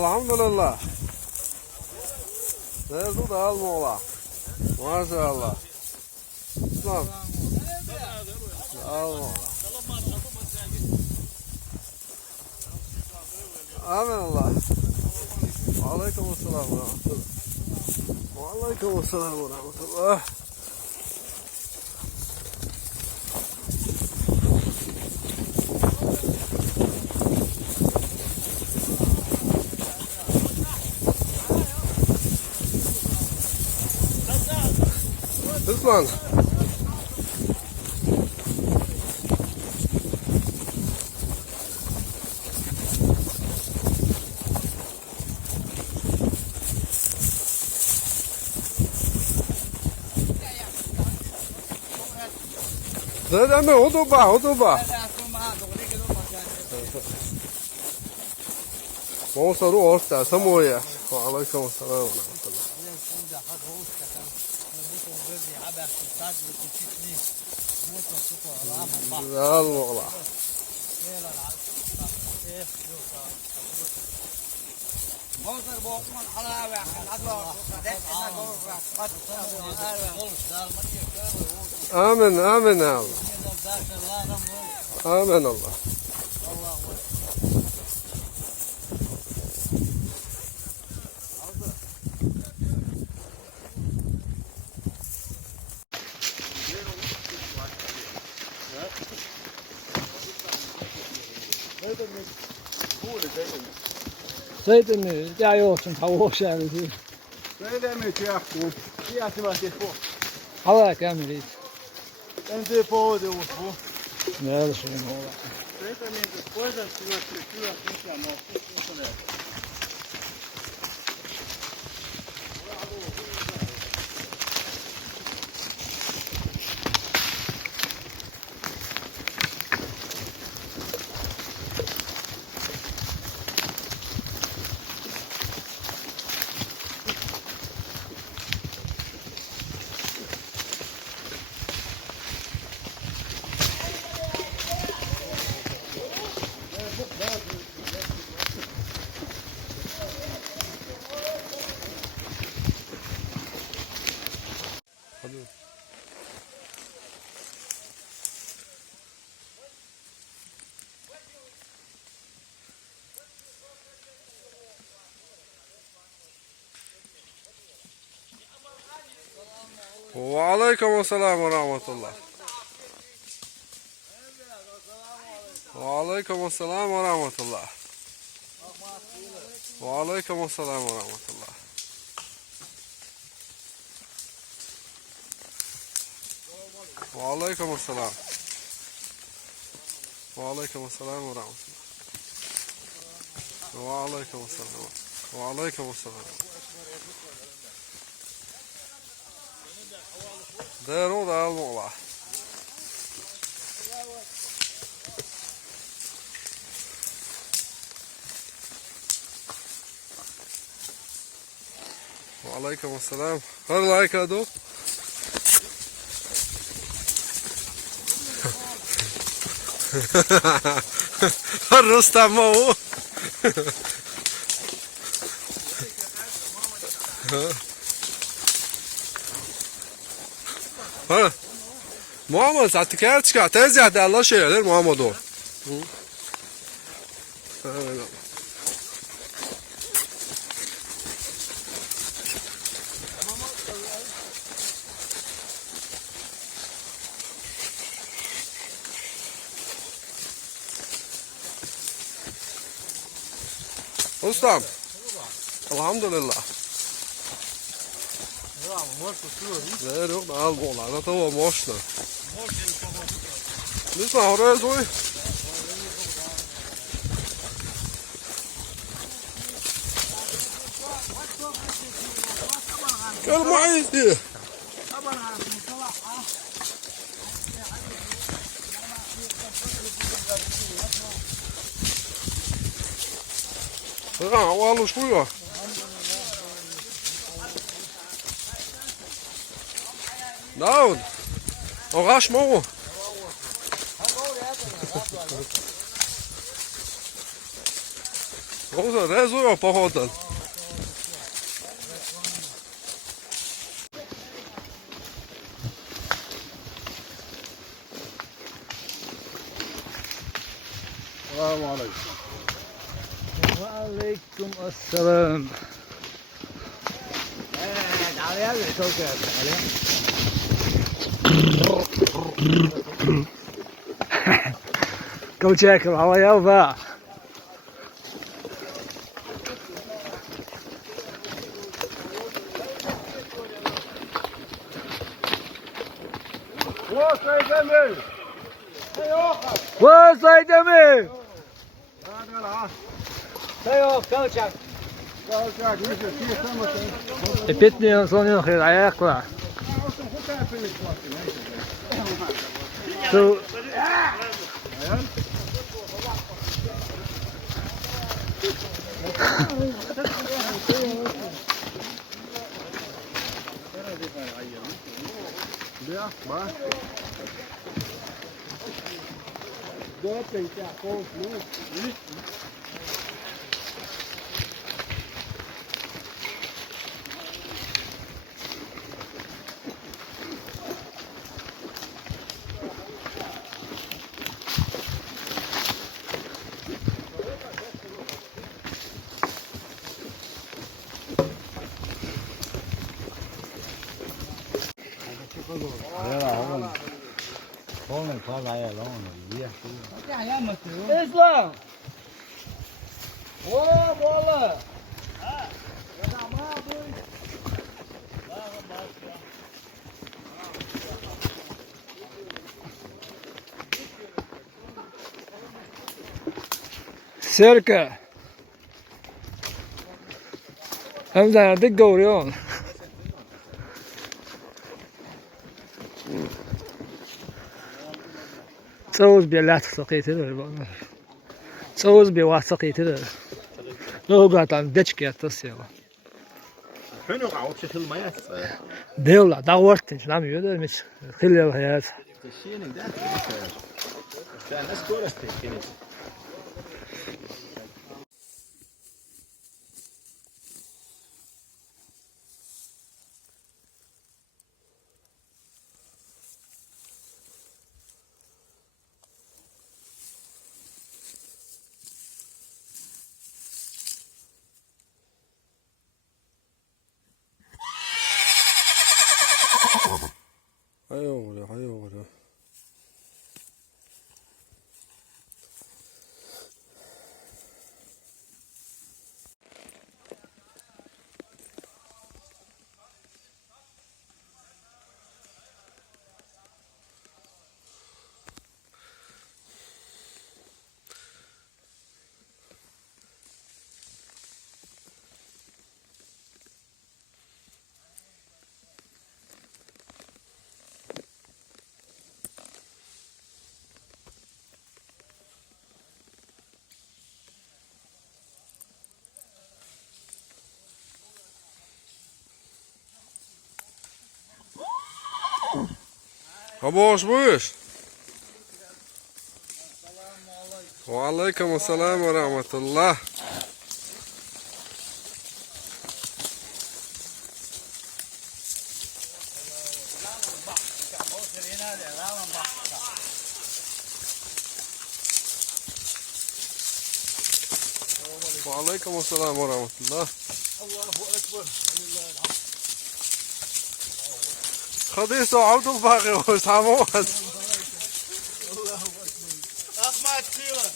Elhamdülillah. Nerede da alma ola. Maşallah. İslam. Alma ola. Amin Allah. Aleykümselam ve rahmetullah. Aleykümselam ve rahmetullah. Islan. Zaten mi? Otuba. Monsa ru orta samoya. Aleyküm selam. Güzel ola. Amin amin Allah. Amin Allah. Seitsemän, jag gör som tar år sedan. Söyle mi tjäkku? Tiesi mä siis po. Alla käymme dit. En tee pohde usvu. Ne se on olla. Söyle mi poisan työ mikä mä oon. Ve aleykümselam ve rahmetullah. Ve aleykümselam ve rahmetullah. Ve aleykümselam ve rahmetullah. Ve aleykümselam. Ve aleykümselam ve rahmetullah. Ve aleykümselam. Ve aleykümselam. Değer o da alma ola. Ve aleykümselam. Her like ado. Her Rustam o. Ha. Muhammed zaten çıkar. Tez ya da Allah şeyler Muhammed o. Ustam. Elhamdülillah. Ne yok da al bola. Ne tamam moşna. Lütfen oraya zoy. Gel معي diye. Ha, والله شويه. داود وغاش مو Oğuzhan rezo yok pahadan. Selamünaleyküm. Ve aleyküm assalam. Evet, araya bir çok geldi. Go check him, havaya over. What's that mean? What's like to me? Go check, this is here something. Bitmiyor sonuyor ki ayakla. So Ja, maar. Dat denk ik gewoon niet. İslam. Oo bola. Cerca. Hem de görüyorsun. Çoğuz bir lat sakitidir. Çoğuz bir vat sakitidir. Loğatan deçki yatasıyor. Schön auch aufgeschildert, Devla da ortin, nam yödermiş. Hilal hayat. das hier in der Zeit. Ja, das gut ist nicht. Hayır. Boş buyur. Ve aleyküm selam ve rahmetullah. Ve aleyküm selam ve rahmetullah. خديس عبد الباقي وساموات Ahmet Sıyla.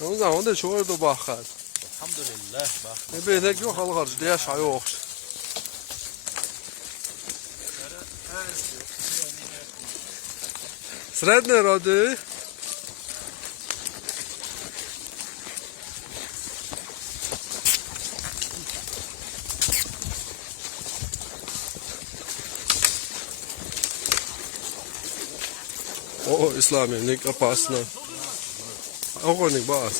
اون زمان ده شوهر دو باخد Alhamdulillah. بيتك يو خلق دياش عيوخش سردنا رادي O İslamiyelik apasına. Oğonik bas.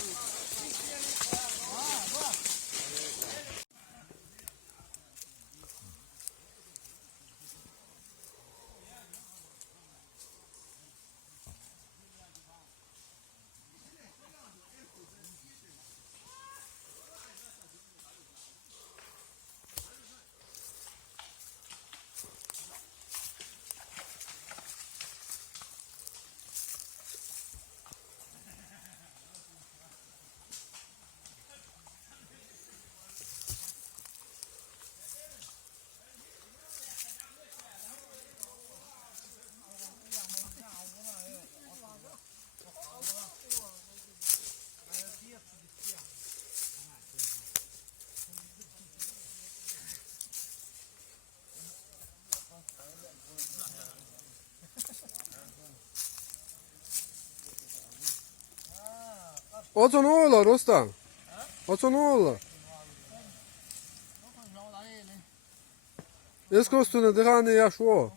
Oca ne olur Rostam? Oca ne olur? Eski üstüne dikani yaş o.